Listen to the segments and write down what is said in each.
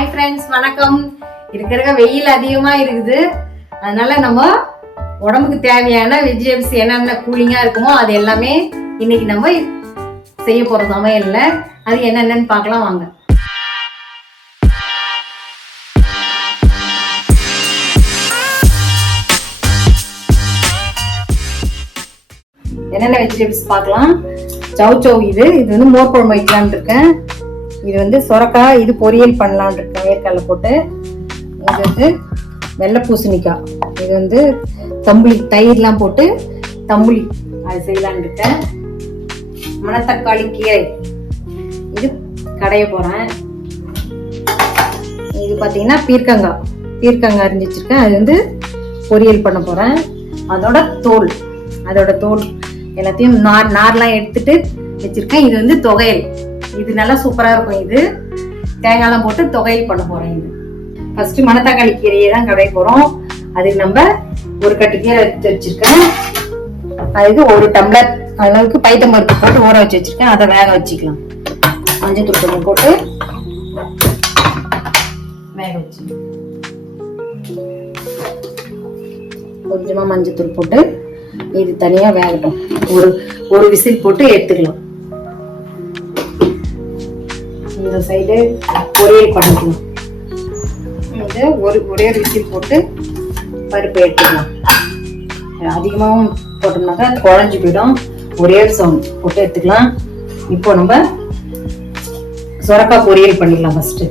Hi friends, வணக்கம். இருக்கிற வெயில் அதிகமா இருக்குது. அதனால நம்ம உடம்புக்கு தேவையான வெஜிடபிள்ஸ் என்னென்ன கூலிங்கா இருக்குமோ அது எல்லாமே இன்னைக்கு நம்ம செய்ய போற சமையல்ல அது என்னென்னு பார்க்கலாம் வாங்க. என்னென்ன வெஜிடபிள்ஸ் பார்க்கலாம். சௌச்சௌ இது வந்து மோர் குழம்பு வைக்கலான்னு இருக்கேன். இது வந்து சொரக்காய், இது பொரியல் பண்ணலான் இருக்கேன் வேர்க்கடலை போட்டு. இது வந்து வெள்ளை பூசணிக்காய், இது வந்து தம்புளி தயிர்லாம் போட்டு தம்புளி அது செய்யலான் இருக்கேன். மணத்தக்காளி கீரை இது கடைய போறேன். இது பாத்தீங்கன்னா பீர்க்கங்காய் அரிஞ்சு வச்சிருக்கேன். அது வந்து பொரியல் பண்ண போறேன். அதோட தோல் எல்லாத்தையும் நார்லாம் எடுத்துட்டு வச்சிருக்கேன். இது வந்து தொகையல், இது நல்லா சூப்பரா இருக்கும். இது தேங்காய்லாம் போட்டு தொகையல் பண்ண போறேன். இது ஃபர்ஸ்ட் மணத்தக்காளி கீரையை தான் கடைய போறோம். அதுக்கு நம்ம ஒரு கட்டு கீரை எடுத்து வச்சிருக்கேன். அதுக்கு ஒரு டம்ளர் அளவுக்கு பைத்தம்பருப்பு போட்டு ஊற வச்சு வச்சிருக்கேன். அதை வேக வச்சுக்கலாம். மஞ்சள் தூள் கொஞ்சம் போட்டு வேக வச்சு, கொஞ்சமா மஞ்சள் தூள் போட்டு இது தனியா வேகட்டும். ஒரு விசில் போட்டு எடுத்துக்கலாம். இந்த சைடு பொரியல் பண்ணிக்கலாம். இது ஒரே விசில் போட்டு பருப்பு எடுத்துக்கலாம். அதிகமாகவும் போட்டோம்னாக்கா குழஞ்சு போயிடும். ஒரே சவுண்ட் போட்டு எடுத்துக்கலாம். இப்போ நம்ம சொரக்காய் பொரியல் பண்ணிடலாம். ஃபர்ஸ்ட்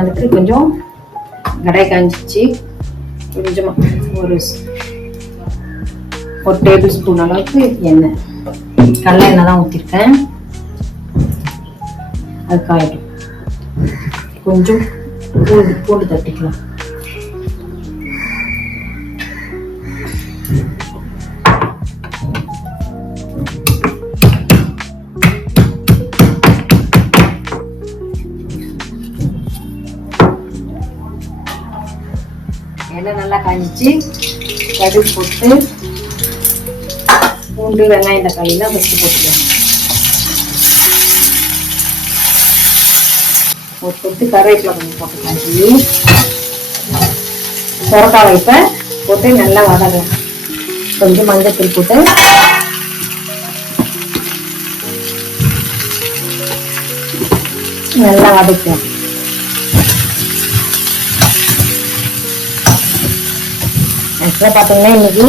அதுக்கு கொஞ்சம் கடாய் காஞ்சிச்சு. கொஞ்சமா ஒரு டேபிள் ஸ்பூன் அளவுக்கு எண்ணெய், கடலை எண்ணெய் தான் ஊற்றிருக்கேன். அது காயட்டும். கொஞ்சம் பூண்டு தட்டிக்கலாம். எண்ணெய் நல்லா காஞ்சிச்சு. கடுகு போட்டு பூண்டு வெங்காயம் தக்காளிலாம் ஃபஸ்ட்டு போட்டுக்கலாம். ஒரு கொத்து கருவேப்பிலை கொஞ்சம் போட்டுக்கலாம். சொரக்காய் வைப்ப போட்டு நல்லா வதக்கலாம். கொஞ்சம் மஞ்சள் தூள் போட்டு நல்லா வதக்கலாம். ஆக்சுவலா பாத்தீங்கன்னா இன்னைக்கு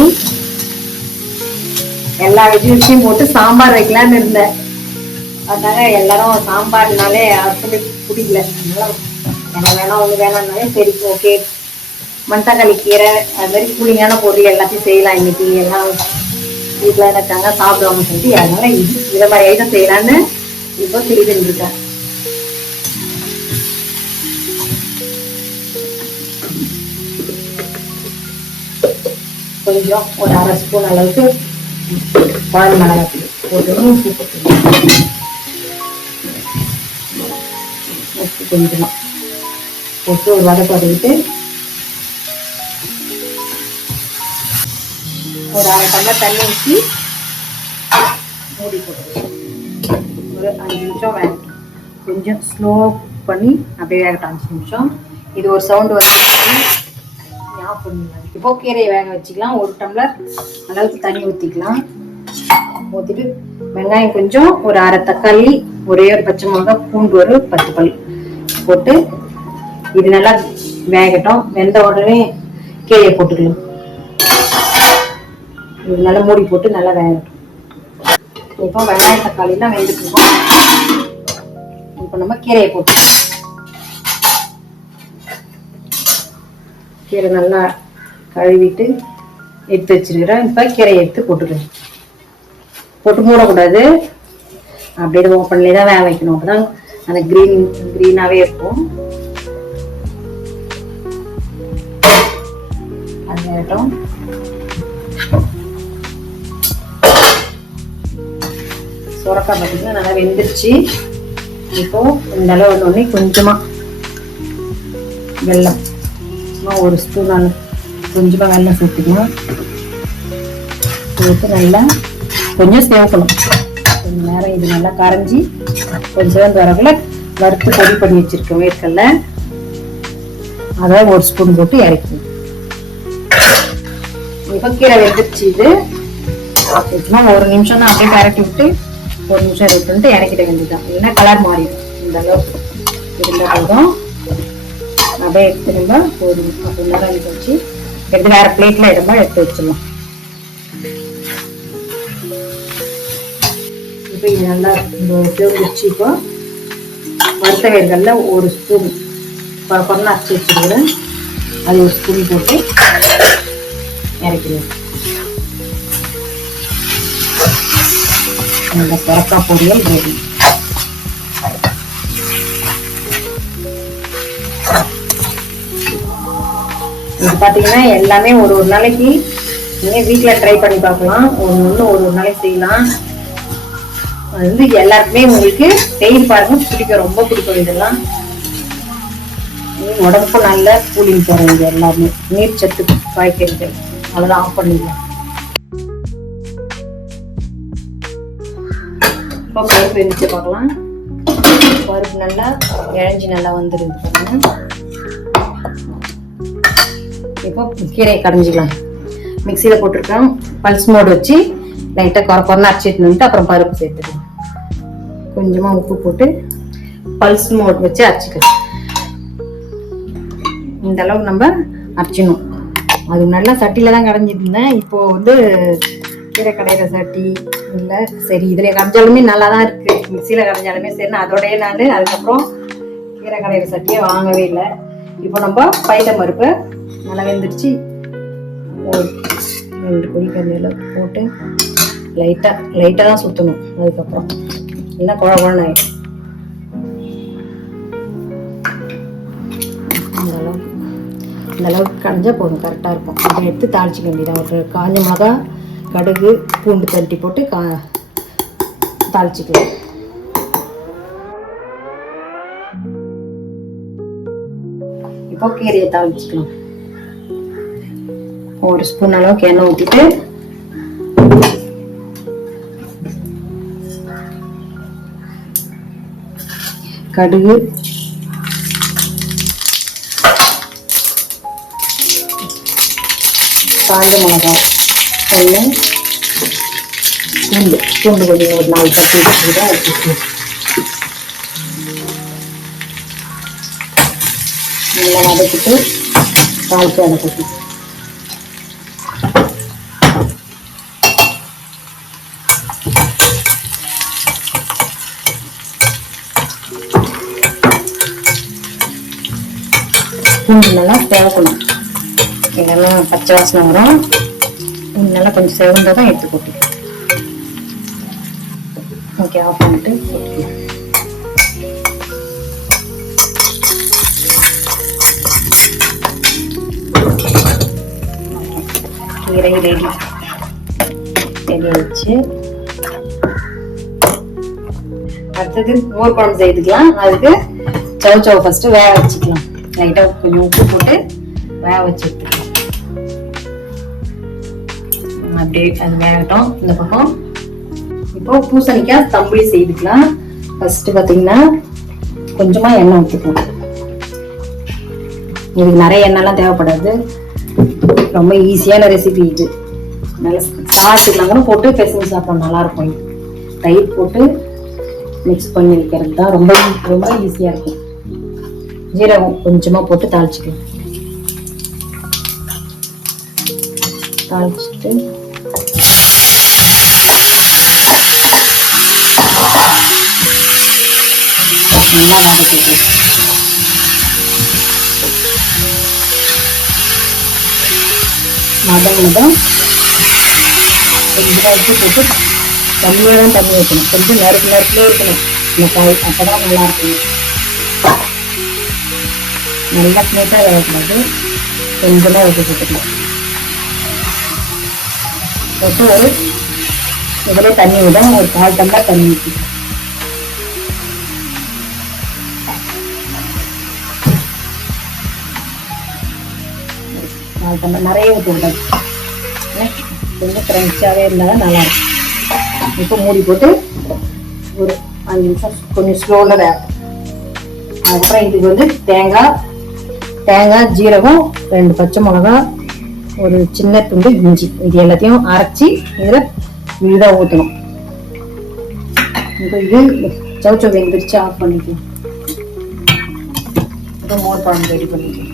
எல்லா வெஜிடபிள்ஸையும் போட்டு சாம்பார் வைக்கலான்னு இருந்தேன். அதனால எல்லாரும் சாம்பார்னாலே யாருக்குமே பிடிக்கல. அதனால வேணாம் ஒண்ணு வேணாம்னாலே சரி ஓகே, மணத்தக்காளி கீரை அது மாதிரி கூலிங்கான பொருள் எல்லாத்தையும் செய்யலாம். இன்னைக்கு எல்லாம் வீட்டுல இருக்காங்க சாப்பிடுவாங்க சொல்லிட்டு அதனால இதை மாதிரி ஐட்டம் செய்யலான்னு இப்போ தெரிஞ்சுட்டு இருக்கேன். கொஞ்சம் ஒரு அரை ஸ்பூன் அளவுக்கு பால் மிளகாய் போட்டு உப்பு கொஞ்சமா போட்டு ஒரு வதக்கிட்டு ஒரு அரை டம்ளர் தண்ணி ஊற்றி மூடி போட்டு ஒரு 5 நிமிஷம் வேகட்டும். கொஞ்சம் ஸ்லோ பண்ணி அப்படியே வேகட்டும் 5 நிமிஷம். இது ஒரு சவுண்டு வந்து இப்போ கீரையை வேக வச்சுக்கலாம். ஒரு டம்ளர் அளவுக்கு தண்ணி ஊற்றிக்கலாம். ஊற்றிட்டு வெங்காயம் கொஞ்சம், ஒரு அரை தக்காளி, ஒரே ஒரு பச்சை மிளகாய், பூண்டு ஒரு 10 பல் போட்டு இது நல்லா வேகட்டும். வெந்த உடனே கீரையை போட்டுக்கலாம். இது நல்லா மூடி போட்டு நல்லா வேகட்டும். இப்போ வெங்காயம் தக்காளிலாம் வெந்துட்டு இருக்கோம். இப்போ நம்ம கீரையை போட்டு கீரை நல்லா கழுவிட்டு எடுத்து வச்சிருக்கிறேன். இப்போ கீரையை எடுத்து போட்டுக்கிறேன். போட்டு மூடக்கூடாது, அப்படியே ஓப்பன்லேயே தான் வேக வைக்கணும். அப்போதான் அந்த கிரீனாகவே இருக்கும். அது வேகட்டும். சொரக்காய் பார்த்தீங்கன்னா நல்லா வெந்துருச்சு. இப்போ இந்த அளவு ஒன்று கொஞ்சமா வெல்லம், ஒரு ஸ்பூன் கொஞ்சமா வெல்லம் சேர்த்துக்கணும். சேர்த்து நல்லா கொஞ்சம் சேர்க்கணும். கொஞ்ச நேரம் இது நல்லா கரைஞ்சி கொஞ்சம் வரக்குள்ள வறுத்து பொடி பண்ணி வச்சிருக்கேன் வேர்க்கடலை, அதை 1 ஸ்பூன் போட்டு இறக்கி. இப்போ கீரை வெந்துருச்சு. இது சும்மா 1 நிமிஷம் தான் அப்படியே பரட்டி விட்டு 1 நிமிஷம் ரெடி பண்ணிட்டு இறக்கிட வேண்டியதுதான். இல்லைன்னா கலர் மாறிடும். இந்த அளவுக்கு இருந்தால் போதும். அப்படியே எடுத்து நம்ம ஒரு நேரம் வச்சு எடுத்து வேற பிளேட்ல இடமா எடுத்து வச்சிடலாம். இப்போ இது நல்லா வச்சு இப்போ வறுத்த வேர்க்கடலை 1 ஸ்பூன் கொண்டு அரைச்சி வச்சுருக்கிறேன். அது 1 ஸ்பூன் போட்டு இறக்கிடுவேன். இந்த சுரக்காய் பொரியல் ரெடி. இது பார்த்தீங்கன்னா எல்லாமே ஒரு நாளைக்கு நீங்கள் வீட்டில் ட்ரை பண்ணி பார்க்கலாம். ஒரு நாளைக்கு செய்யலாம். அது வந்து எல்லாருக்குமே உங்களுக்கு செய்து பாருங்க, பிடிக்கும், ரொம்ப பிடிக்கும். இதெல்லாம் உடம்புக்கு நல்ல கூலிங் தரும். இது எல்லாமே நீர் சத்து காய்கறிகள். அதெல்லாம் ஆஃப் பண்ணிடலாம். இப்போ பருப்பு வெந்துச்சு பார்க்கலாம். பருப்பு நல்லா இழஞ்சி நல்லா வந்துருந்து பாருங்க. இப்போ கீரையை கடைஞ்சிக்கலாம். மிக்சியில் போட்டிருக்கேன். பல்ஸ் மோடு வச்சு லைட்டாக கொரன்னு அரைச்சிட்டு வந்துட்டு அப்புறம் பருப்பு சேர்த்துக்கலாம். கொஞ்சமாக உப்பு போட்டு பல்ஸ் மோட் வச்சு அரைச்சிக்கலாம். இந்த அளவுக்கு நம்ம அரைச்சிடணும். அது நல்லா சட்டியில தான் கடைஞ்சிட்டு இருந்தேன். இப்போ வந்து கீரை கடையிற சட்டி இல்லை, சரி இதில் கடைஞ்சாலுமே நல்லா தான் இருக்கு. மிக்சியில் கடைஞ்சாலுமே சரி, அதோடய நான் அதுக்கப்புறம் கீரை கடையிற சட்டியே வாங்கவே இல்லை. இப்போ நம்ம பைத்தம் பருப்பு நல்லா வெந்துடுச்சு. 2 கொடி கறியில் போட்டு லைட்டாக தான் சுற்றணும். அதுக்கப்புறம் இல்லை குழம்புன்னு ஆயிடும். இந்த அளவுக்கு கடைஞ்சா போதும், கரெக்டாக இருக்கும். அதை எடுத்து தாளிச்சிக்க வேண்டியதான். ஒரு காஞ்ச மிளகா, கடுகு, பூண்டு தட்டி போட்டு தாளிச்சிக்கலாம். இப்போ கீரையை தாளிச்சிக்கலாம். 1 ஸ்பூன் அளவுக்கு எண்ணெய் ஊற்றிட்டு கடுகு, காஞ்ச மிளகாய், பூண்டு கொஞ்சம் ஒரு 4 தட்டி வச்சுக்கிட்டா வச்சுக்கணும். நல்லா வதக்கிட்டு தாளிச்சு வதக்கிட்டு பூண்டு நல்லா தேவைக்கணும். இதெல்லாம் பச்சை வாசனை வரும். நல்லா கொஞ்சம் செவந்தால் தான் எடுத்து போட்டு ஓகே ஆஃப் பண்ணிட்டு கீரை ரெடி வச்சு அடுத்தது மோர் குழம்பு செய்துக்கலாம். அதுக்கு சவு ஃபர்ஸ்ட் வேக வச்சுக்கலாம். லைட்டாக கொஞ்சம் உப்பு போட்டு வேக வச்சு எடுத்துக்கலாம். அப்படியே அது வேகட்டும். இந்த பக்கம் இப்போ பூசணிக்காய் தம்புளி செய்துக்கலாம். ஃபர்ஸ்ட் பார்த்தீங்கன்னா கொஞ்சமாக எண்ணெய் ஊற்றிக்கலாம். இதுக்கு நிறைய எண்ணெய்லாம் தேவைப்படாது. ரொம்ப ஈஸியான ரெசிபி இது. நல்லா சாதத்துக்குலாம் கூட போட்டு பெசஞ்சு சாப்பிடணும், நல்லா இருக்கும். தயிர் போட்டு மிக்ஸ் பண்ணி வைக்கிறது தான் ரொம்ப ரொம்ப ஈஸியாக இருக்கும். ஜீரகம் கொஞ்சமாக போட்டு தாளிச்சுக்கலாம். தாளிச்சுட்டு நல்லா வதக்கிக்கலாம். மதம் கொஞ்சம் உப்பு போட்டு தண்ணியாக தான் தண்ணி வைக்கணும். கொஞ்சம் நறுக்கிலே இருக்கணும் இந்த காய், அப்போ தான் நல்லா இருக்கும். நல்லா பிளேட்டாக வேகக்கூடாது. கொஞ்சமாக உப்பு போட்டுக்கலாம். போட்டு ஒரு இதில் தண்ணி விட ஒரு 1/4 டம்ளர் தண்ணி ஊற்றிக்கலாம். நிறைய ஊற்றக்கூடாது. கொஞ்சம் ஃப்ரெஞ்சாகவே இருந்தால் தான் நல்லாயிருக்கும். இப்போ மூடி போட்டு ஒரு 5 நிமிஷம் கொஞ்சம் ஸ்லோவில் வேகும். அதுக்கப்புறம் இதுக்கு வந்து தேங்காய், ஜீரகம், 2 பச்சை மிளகா, ஒரு சின்ன துண்டு இஞ்சி, இது எல்லாத்தையும் அரைச்சி இதில் இதுதான் ஊற்றணும். இப்போ இது சவுச்சோ வெந்துருச்சு, ஆஃப் பண்ணிக்கலாம். இப்போ மோர் குழம்பு ரெடி பண்ணிக்கலாம்.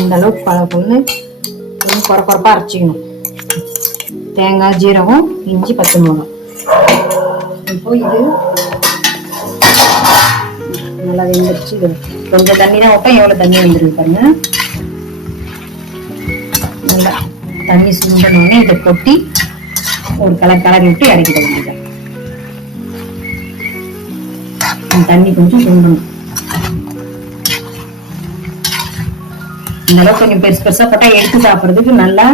இந்த அளவுக்கு பல பொண்ணு கொஞ்சம் குறப்பாக அரைச்சிக்கணும். தேங்காய், ஜீரகம், இஞ்சி, பச்சை மிளகா. இப்போ இது நல்லா வெந்துருச்சு. இது கொஞ்சம் தண்ணி தான் வைப்பேன். எவ்வளோ தண்ணி வந்துருக்கு பாருங்க. நல்லா தண்ணி சுண்டனோடனே இதை கொட்டி ஒரு கலரி விட்டு இறக்கிட வேண்டியது. தண்ணி கொஞ்சம் சுண்டணும். இந்த அளவுக்கு கொஞ்சம் பெருசா போட்டா எடுத்து சாப்பிட்றதுக்கு நல்லா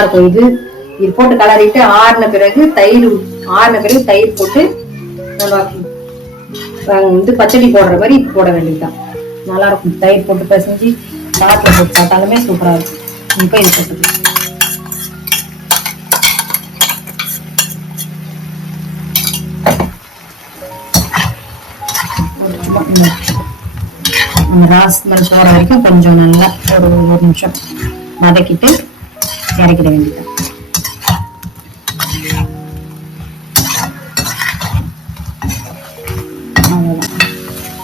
இருக்கும். இது போட்டு கலரிட்டு ஆறின பிறகு தயிர் போட்டு நம்ம வந்து பச்சடி போடுற மாதிரி இது போட வேண்டியதுதான். நல்லா இருக்கும். தயிர் போட்டு பிசைஞ்சு சாப்பிட்டு போட்டு சாப்பிட்டாலுமே சூப்பரா இருக்கும். இப்போ இது போட்டு அந்த ராஸ்மல் போற வரைக்கும் கொஞ்சம் நல்லா ஒரு நிமிஷம் வதக்கிட்டு இறக்கிட வேண்டியது.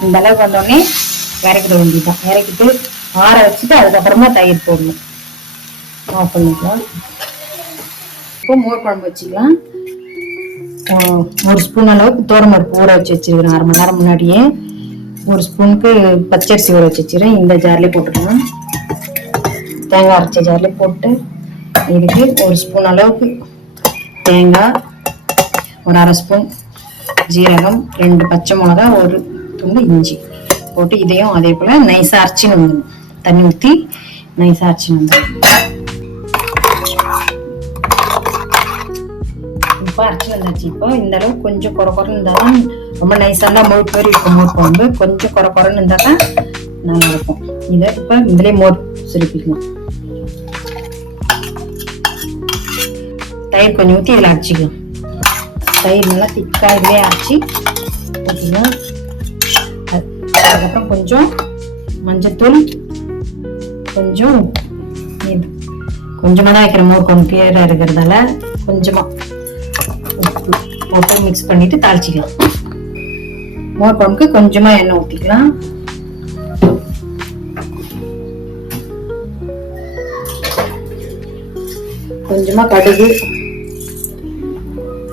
இந்த அளவுக்கு வந்தோடனே இறக்கிட வேண்டியதுதான். இறக்கிட்டு ஆற வச்சுட்டு அதுக்கப்புறமா தயிர் போடணும். ஆஃப் பண்ணிக்கலாம். இப்போ மோர் குழம்பு வச்சுக்கலாம். ஒரு ஸ்பூன் அளவுக்கு தோரம்பருப்பு ஊற வச்சு வச்சிருக்கிறேன் 1/2 மணி நேரம் முன்னாடியே. ஒரு ஸ்பூனுக்கு பச்சரிசி ஊற வச்சு வச்சுக்கிறேன். இந்த ஜார்லேயே போட்டுக்கலாம். தேங்காய் அரைச்ச ஜார்லேயே போட்டு இதுக்கு ஒரு ஸ்பூன் அளவுக்கு தேங்காய், ஒரு 1/2 ஸ்பூன் ஜீரகம், 2 பச்சை மிளகா, ஒரு துண்டு இஞ்சி போட்டு இதையும் அதே போல நைஸா அரைச்சின்னு வந்துடணும். தண்ணி ஊற்றி நைஸா அரைச்சின்னு வந்துடணும். இப்போ அரைச்சி வந்தாச்சு. இப்போ இந்த அளவுக்கு கொஞ்சம் குறைன்னு இருந்தாதான் ரொம்ப நைஸாக மோர் மாதிரி இருக்கும். மோர் குழம்பு கொஞ்சம் குறைன்னு இருந்தால் தான் நல்லா இருக்கும். இதை இப்போ இதுலேயே மோர் சுருப்பிக்கலாம். தயிர் கொஞ்சம் ஊற்றி இதில் அரைச்சிக்கலாம். தயிர் நல்லா திக்காக இதுலேயே அரைச்சி ஊற்றிக்கலாம். அதுக்கப்புறம் கொஞ்சம் மஞ்சத்தூள், கொஞ்சமாக தான் வைக்கிற மோர் குழம்பு கிளியராக இருக்கிறதால கொஞ்சமாக உப்பு போட்டு மிக்ஸ் பண்ணிட்டு தாளிச்சிக்கலாம். மோர் குழம்புக்கு கொஞ்சமா எண்ணெய் ஊற்றிக்கலாம். கொஞ்சமா கடுகு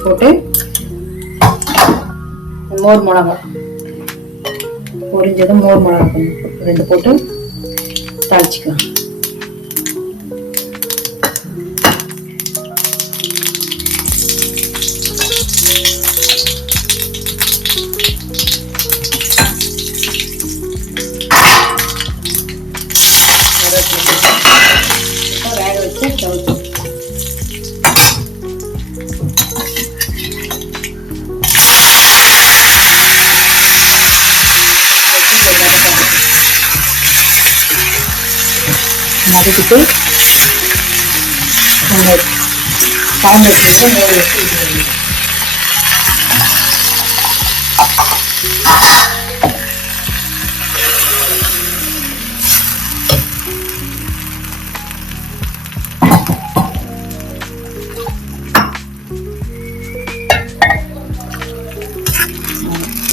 போட்டு மோர் மிளகா பொரிஞ்சதும் மோர் மிளகா 2 போட்டு தாளிச்சிக்கலாம். வேக வச்சு சவுச்சு வதக்கிட்டு குழம்பு வச்சுட்டு மோர் வச்சு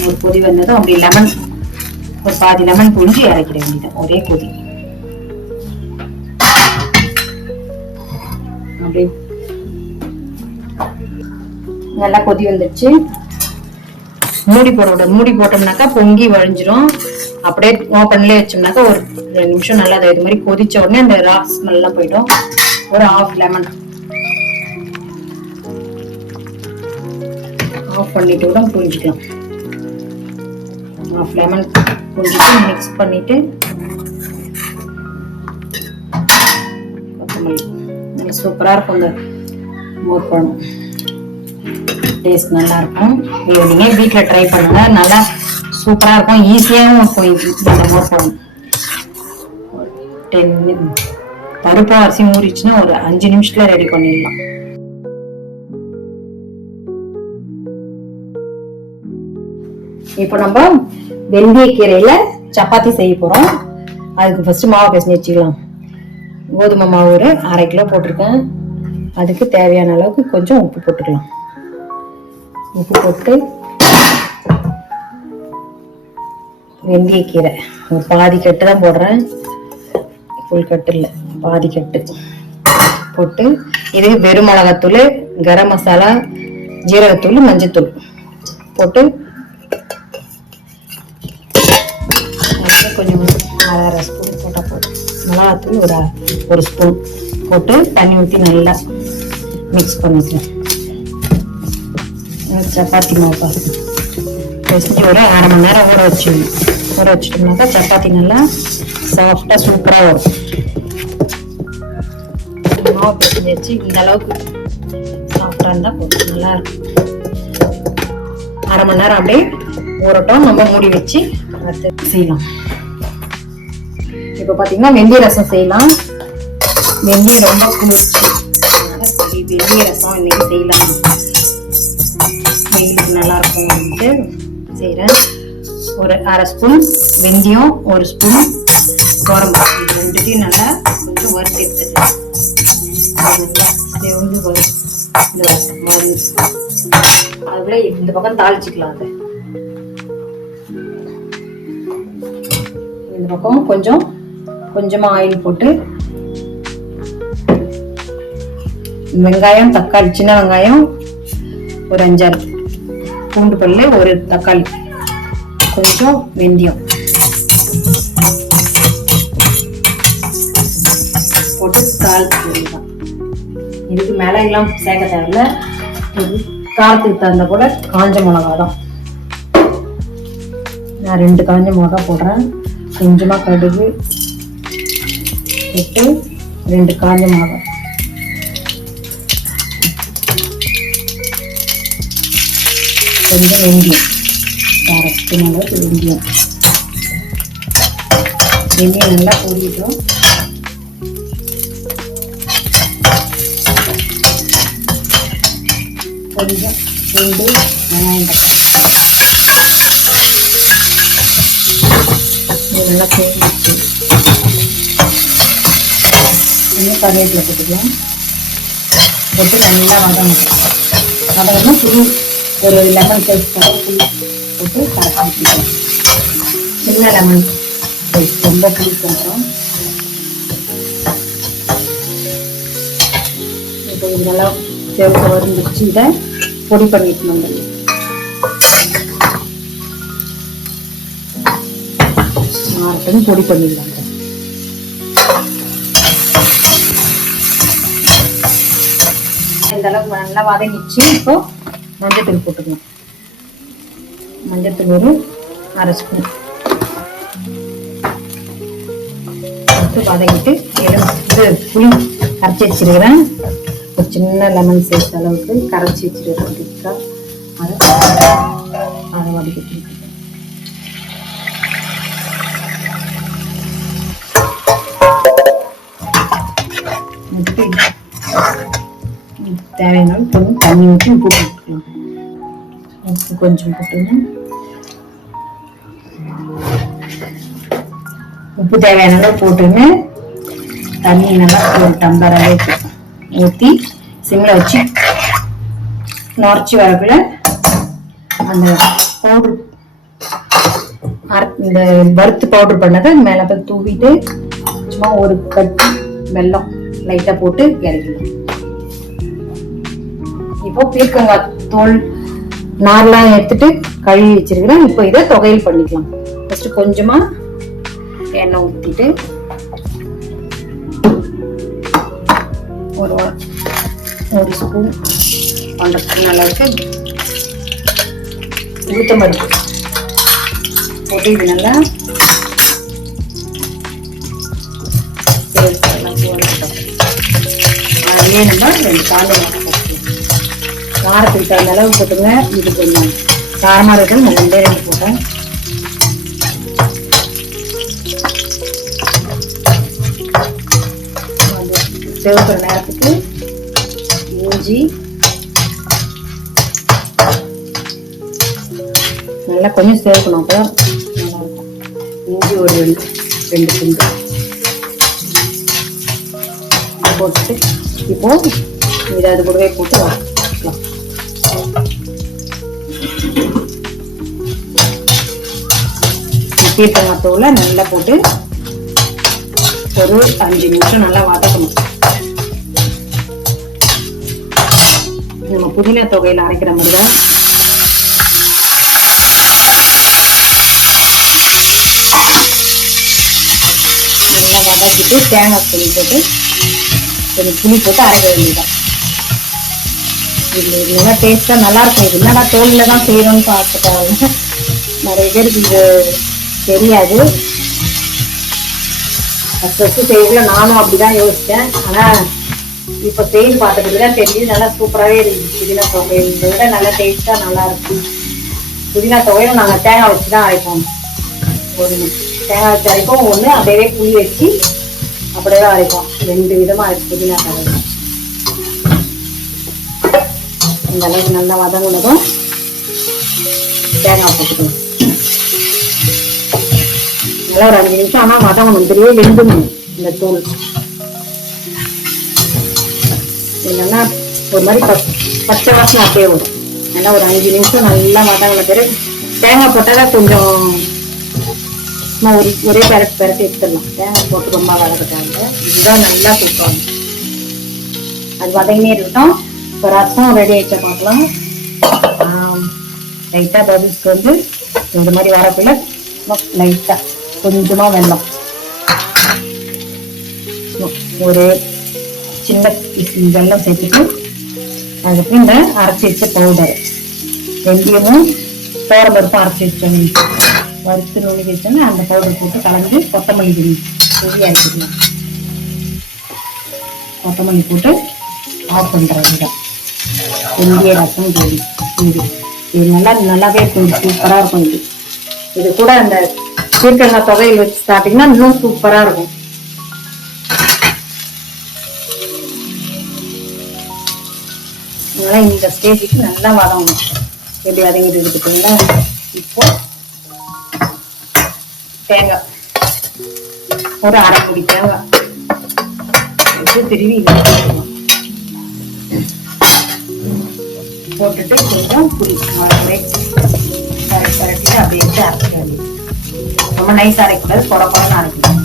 ஒரு கொதி வந்ததும் அப்படி லெமன் ஒரு பாதி லெமன் புழிஞ்சு இறக்கிட வேண்டியது. ஒரே கொதி அப்படி நல்லா கொதி வந்துடுச்சு. மூடி போட்டோம்னாக்கா பொங்கி வழிஞ்சிரும். அப்படியே ஓப்பன்லயே வச்சோம்னாக்கா ஒரு 2 நிமிஷம் நல்லா இது மாதிரி கொதிச்ச உடனே அந்த ராஸ் ஸ்மெல்லாம் போயிடும். ஒரு 1/2 லெமன் ஆஃப் பண்ணிட்டு கூட புரிஞ்சுக்கலாம். 1/2 லெமன் புரிஞ்சுட்டு மிக்ஸ் பண்ணிட்டு கொத்தமல்லி. நல்லா சூப்பரா இருக்கும் இந்த மோர் குழம்பு. டேஸ்ட் நல்லா இருக்கும். நீங்க வீட்டுல ட்ரை பண்ணுங்க. நல்லா சூப்பரா இருக்கும். ஈஸியாகவும் இருக்கும் இந்த மோர் குழம்பு. 10 பருப்பு அரிசி ஊறிச்சுன்னா ஒரு 5 நிமிஷத்துல ரெடி பண்ணிடலாம். இப்போ நம்ம வெந்தய கீரையில சப்பாத்தி செய்ய போறோம். அதுக்கு ஃபர்ஸ்ட் மாவு பிசைஞ்சு வச்சுக்கலாம். கோதுமை மாவு ஒரு 1/2 கிலோ போட்டிருக்கேன். அதுக்கு தேவையான அளவுக்கு கொஞ்சம் உப்பு போட்டுக்கலாம். உப்பு போட்டு வெந்தய கீரை ஒரு பாதி கட்டு தான் போடுறேன், ஃபுல் கட்டு இல்லை, பாதி கட்டு போட்டு இதுக்கு வெறும் மிளகாத்தூள், கரம் மசாலா, ஜீரகத்தூள், மஞ்சத்தூள் போட்டு கொஞ்சம் 1/2 ஸ்பூன் போட்டால் போதும். மிளகாத்தூள் ஒரு ஸ்பூன் போட்டு தண்ணி ஊற்றி நல்லா மிக்ஸ் பண்ணிக்கலாம். சப்பாத்தி மாவு பிசைஞ்சு ஒரு 1/2 மணி நேரம் ஊற வச்சுட்டோம்னாக்கா சப்பாத்தி நல்லா சாஃப்டா சூப்பராக வரும். மாவு பிசைஞ்சு வச்சு இந்த அளவுக்கு சாஃப்டா இருந்தா போதும், நல்லா இருக்கும். 1/2 மணி நேரம் அப்படியே ஊறட்டும், நம்ம மூடி வச்சு செய்யலாம். இப்ப பாத்தீங்கன்னா வெந்தய ரசம் செய்யலாம். வெந்தயம் ரொம்ப குளிர்ச்சி, வெந்தய ரசம் இன்னைக்கு செய்யலாம், வெயிலுக்கு நல்லா இருக்கும் செய்யறேன். ஒரு 1/2 ஸ்பூன் வெந்தயம், 1 ஸ்பூன் கோரம்பு, இது ரெண்டுத்தையும் நல்லா கொஞ்சம் வறுத்து எடுத்துக்கலாம். நல்லா செவந்து வரும். அதுல இந்த பக்கம் தாளிச்சுக்கலாம். அது இந்த பக்கம் கொஞ்சமா ஆயில் போட்டு வெங்காயம், தக்காளி, சின்ன வெங்காயம் ஒரு 5-6, பூண்டு பல்லு, ஒரு தக்காளி, கொஞ்சம் வெந்தயம் போட்டு தாளிச்சு. இதுக்கு மேல எல்லாம் சேர்க்க தேவையில்ல. காரத்துக்கு தகுந்த கூட காஞ்ச மிளகா தான். நான் 2 காஞ்ச மிளகா போடுறேன். கொஞ்சமா கடுகு போட்டு 2 காஞ்ச மிளகா, கொஞ்சம் வெந்தயம், வெந்தயம் நல்லா பொரிட்டோம். கொஞ்சம் பூண்டு, வெங்காயம், தக்காளி நல்லா பொரிச்சு இன்னும் கருவேப்பிலை போட்டுக்கலாம். போட்டு நல்லா வதங்கணும். புளி ஒரு லெமன் சைஸ் புளி போட்டு கரைச்சி, சின்ன லெமன் சைஸ், ரொம்ப புளி பண்ணுறோம். இப்போ இதெல்லாம் சேர்த்து வந்துச்சு. இதை பொடி பண்ணிக்கணும். பொடி பண்ணிடலாம். இந்த அளவுக்கு நல்லா வதங்கிச்சு. இப்போ மஞ்சத்தூள் போட்டுக்கணும். மஞ்சத்தூள் ஒரு 1/2 ஸ்பூன் போட்டு வதங்கிட்டு புளி கரைச்சி வச்சிருக்கிறேன். ஒரு சின்ன லெமன் சைஸ் அளவுக்கு கரைச்சி வச்சிருக்கிறேன். அதை வதக்கிட்டு தேவையான கொஞ்சம் தண்ணி ஊற்றி உப்பு போட்டுக்கலாம். உப்பு கொஞ்சம் போட்டுங்க. உப்பு தேவையான அளவு போட்டுங்க. தண்ணி நல்லா ஒரு டம்ளர் அளவுக்கு ஊற்றி சிம்மில் வச்சு நுரைச்சி வரக்குள்ள அந்த பவுடர், இந்த வறுத்து பவுடர் பண்ணதை மேலே போய் தூவிட்டு சும்மா ஒரு கட்டு வெல்லம் லைட்டாக போட்டு இறக்கிடலாம். இப்போ பீர்க்கங்காய் தோல் நார்லாம் எடுத்துட்டு கழுவி வச்சிருக்கிறேன். இப்போ இதை தொகையில் பண்ணிக்கலாம். ஃபர்ஸ்ட் கொஞ்சமா எண்ணெய் ஊற்றிட்டு ஒரு ஸ்பூன் 1/2 ஸ்பூன் அளவுக்கு உளுத்தம் பருப்பு போட்டு இது நல்லா அதுலேயே நம்ம 2 காஞ்ச மிளகாய் காரத்துக்கு தகுந்த அளவு போட்டுங்க. இது கொஞ்சம் காரமாக இருக்கும். நான் 2 போட்டேன். தேவைப்படுற நேரத்துக்கு இஞ்சி நல்லா கொஞ்சம் சேர்க்கணும், அப்பதான் நல்லா இருக்கும். இஞ்சி ஒரு 2 துண்டு போட்டு இப்போ இதை அது கூடவே போட்டு வச்சுக்கலாம். பீர்க்கங்காய் தோலை நல்லா போட்டு ஒரு 5 நிமிஷம் நல்லா வதக்கணும். நம்ம புதினா தொகையில அரைக்கிற மாதிரி தான் நல்லா வதக்கிட்டு தேங்காய் புளி போட்டு கொஞ்சம் புளி போட்டு அரைக்க வேண்டியதான். இது நல்லா டேஸ்டா நல்லா இருக்கும். இது என்னடா தோல்ல தான் செய்யணும்னு பார்த்துட்டாங்க, நிறைய பேருக்கு இது தெரியாது. ஃபர்ஸ்ட் செய்யல நானும் அப்படிதான் யோசிச்சேன். ஆனா இப்ப செய்து பார்த்ததுதான் தெரியுது, நல்லா சூப்பராகவே இருந்துச்சு. புதினா தொகையை விட நல்லா டேஸ்டா நல்லா இருக்கும். புதினா தொகையில நாங்க தேங்காய் வச்சுதான் அரைப்போம். ஒரு தேங்காய் வச்சு அரைப்போம், ஒண்ணு அப்படியே புளி வச்சு அப்படியே அரைப்போம். 2 விதமா இருக்கு புதினா தொகை. இந்த அளவுக்கு நல்லா வதங்கினதும் தேங்காய் போட்டுக்கணும். நல்லா ஒரு 5 நிமிஷம் ஆனா வதங்கணும், பெரிய வெந்துணும் இந்த தூள். இல்லைன்னா ஒரு மாதிரி பச்சை வாசனை அப்படியே வரும். நல்லா ஒரு 5 நிமிஷம் நல்லா வதங்கின பிறகு தேங்காய் போட்டாதான் கொஞ்சம் ஒரே பெரட்டி எடுத்துடலாம். தேங்காய் போட்டு ரொம்ப வதக்கிட்டாங்க. இதுதான் நல்லா சூப்பராகும். அது வதங்கினே இருக்கட்டும். இப்போ ரசம் ரெடி ஆயிடுச்சா பார்க்கலாம். லைட்டா பபிள்ஸ்க்கு வந்து இந்த மாதிரி வரக்குள்ள லைட்டா கொஞ்சமா வெல்லம், ஒரு சின்ன வெல்லம் சேர்த்துட்டு அதுக்கு இந்த அரைச்சி வச்ச பவுடர், வெந்தயமும் தோரம்பருப்பும் அரைச்சி வச்சோம், வறுத்து நுணுக்கி வச்சோன்னா அந்த பவுடர் போட்டு கலந்து கொத்தமல்லி பொடி அரைச்சிக்கலாம். கொத்தமல்லி போட்டு ஆஃப் பண்றது வெந்தய ரசம் ரெடி. இது நல்லாவே இருக்கும், சூப்பரா இருக்கும். இது கூட அந்த பீர்க்கங்காய் தொகையில் வச்சு சாப்பிட்டீங்கன்னா இன்னும் சூப்பரா இருக்கும். அதனால இந்த ஸ்டேஜுக்கு நல்லா வதங்கணும். எப்படி வதங்கிட்டு இருக்குதுங்களா? இப்போ தேங்காய் ஒரு 1/2 மூடி தேங்காய் திருவி போட்டுட்டு கொஞ்சம் புளி பரட்டிட்டு அப்படியே அரைக்க வேண்டியது. ரொம்ப நைஸ் அரைக்கூடாது, குறைன்னு அரைக்கணும்.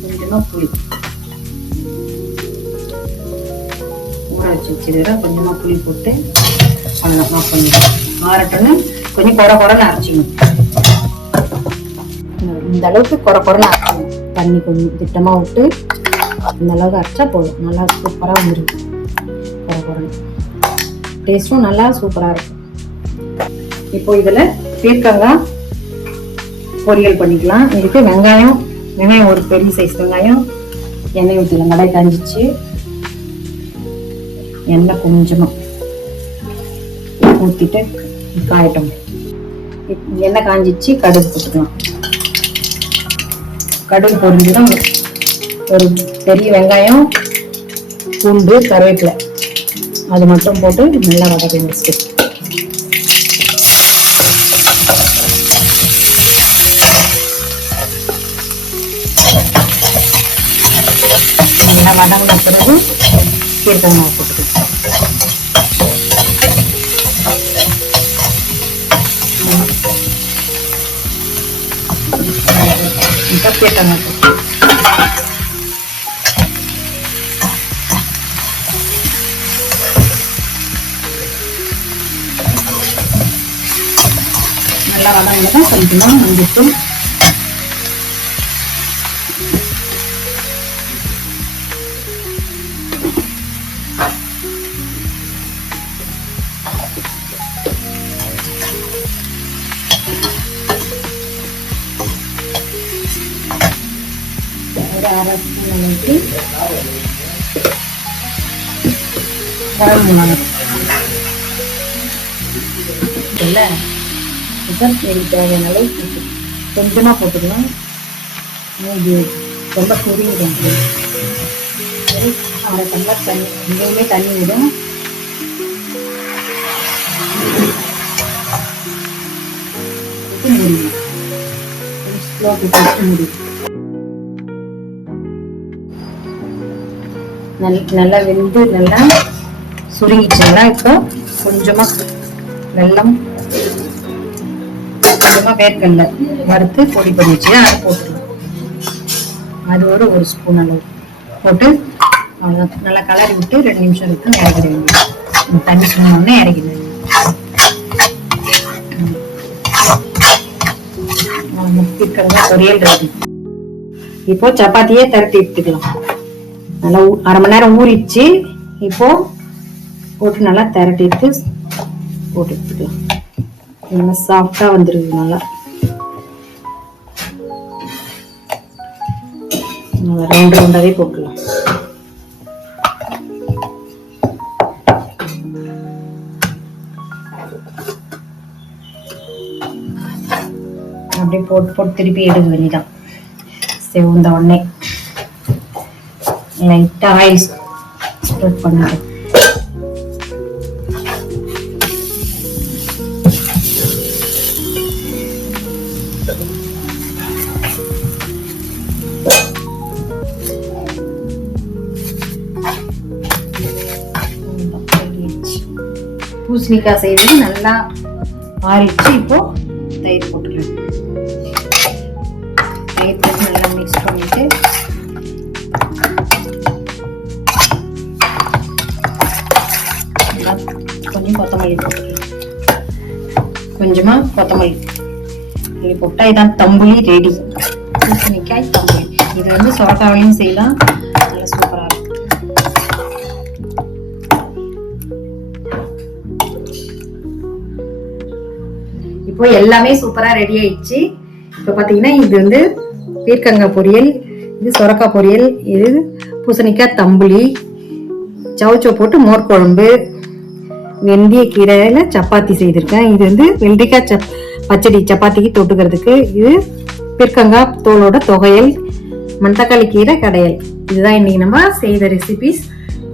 கொஞ்சமா புளி ஊற வச்சு வச்சிருக்கிறேன். கொஞ்சமா புளி போட்டு ஆஃப் பண்ணிடுறேன். ஆறட்டுன்னு கொஞ்சம் குறைன்னு அரைச்சிக்கணும். இந்த அளவுக்கு குறைன்னு அரைச்சிக்கணும். தண்ணி கொஞ்சம் திட்டமா விட்டு இந்த அளவுக்கு அரைச்சா போதும். நல்லா சூப்பரா வந்துருக்கு. குறைன்னு டேஸ்டும் நல்லா சூப்பரா இருக்கும். இப்போ இதுல பீர்க்கங்காய் பொரியல் பண்ணிக்கலாம். இதுக்கு வெங்காயம் ஒரு பெரிய சைஸ் வெங்காயம் எண்ணெய் ஊற்றிக்கலாம். கடாய் காஞ்சிச்சு, எண்ணெய் கொஞ்சமா ஊற்றிட்டு காயட்டும். எண்ணெய் காஞ்சிச்சு, கடுகு போட்டுக்கலாம். கடுகு பொரிஞ்சுதான் ஒரு பெரிய வெங்காயம், பூண்டு, கருவேப்பிலை அது மட்டும் போட்டு நல்லா வதக்கி வச்சு நல்லா வதங்கின பிறகு பீர்க்கங்காய் போட்டுக்கலாம். பீர்க்கங்காய் நல்லா வதங்கினதான் கொஞ்சமா மஞ்சள் ஒரு அரை ஸ்பூன் ஊற்றி குழம்பு இல்லை தேவையான அளவு கொஞ்சமா போட்டுக்கலாம். இது ரொம்ப சுருங்கிடும். அரை டம்ளர் தண்ணி, இங்கேயுமே தண்ணி விடும். முடியும். ஸ்லோ குக் முடியும். நல்லா வெந்து நல்லா சுருங்கிச்சுன்னா இப்போ கொஞ்சமா வெல்லம், கொஞ்சமா வேர்க்கடலை வறுத்து பொடி பண்ணி வச்சு அதை போட்டுருவோம். அது ஒரு ஸ்பூன் அளவு போட்டு நல்லா கலரி விட்டு 2 நிமிஷம் இருக்கு இறக்கிட வேண்டியது. தண்ணி சுண்ணோடனே இறக்கிடுவேன். பொரியல் ரெடி. இப்போ சப்பாத்தியே திரட்டி எடுத்துக்கலாம். நல்லா 1/2 மணி நேரம் ஊறிச்சு. இப்போ போட்டு நல்லா திரட்டி எடுத்து போட்டு எடுத்துக்கலாம். நல்லா சாஃப்டா வந்துருது. நல்லா ரவுண்டாவே போட்டுக்கலாம். அப்படியே போட்டு திருப்பி எடுக்க வேண்டியதான். செவந்த உடனே லைட்டா ஆயில் ஸ்ப்ரெட் பண்ணுறேன். பூசணிக்காய் செய்து நல்லா ஆறிச்சு. இப்போ தயிர் போட்டுக்கலாம். தயிர் போட்டு நல்லா மிக்ஸ் பண்ணிட்டு கொஞ்சம் கொத்தமல்லி போட்டுக்கலாம். கொஞ்சமா கொத்தமல்லி போட்டா இதான் தம்புளி ரெடி. பூசணிக்காய் தம்புளி. இது வந்து சோட்டாவிலையும் செய்யலாம். நல்லா சூப்பரா இருக்கும். இப்போ எல்லாமே சூப்பரா ரெடி ஆயிடுச்சு. இப்போ பாத்தீங்கன்னா இது வந்து பீர்க்கங்காய் பொரியல், இது சொரக்காய் பொரியல், இது பூசணிக்காய் தம்புளி, சவுச்சோ போட்டு மோர் குழம்பு, வெந்தய கீரையில சப்பாத்தி செய்திருக்கேன். இது வந்து வெள்ளரிக்காய் பச்சடி சப்பாத்திக்கு தொட்டுக்கிறதுக்கு. இது பீர்க்கங்காய் தோலோட தொகையல், மணத்தக்காளி கீரை கடையல். இதுதான் இன்னைக்கு நம்ம செய்த ரெசிபிஸ்.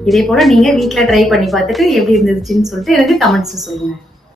இதே போல நீங்க வீட்டுல ட்ரை பண்ணி பார்த்துட்டு எப்படி இருந்துச்சுன்னு சொல்லிட்டு எனக்கு கமெண்ட்ஸ் சொல்லுங்க.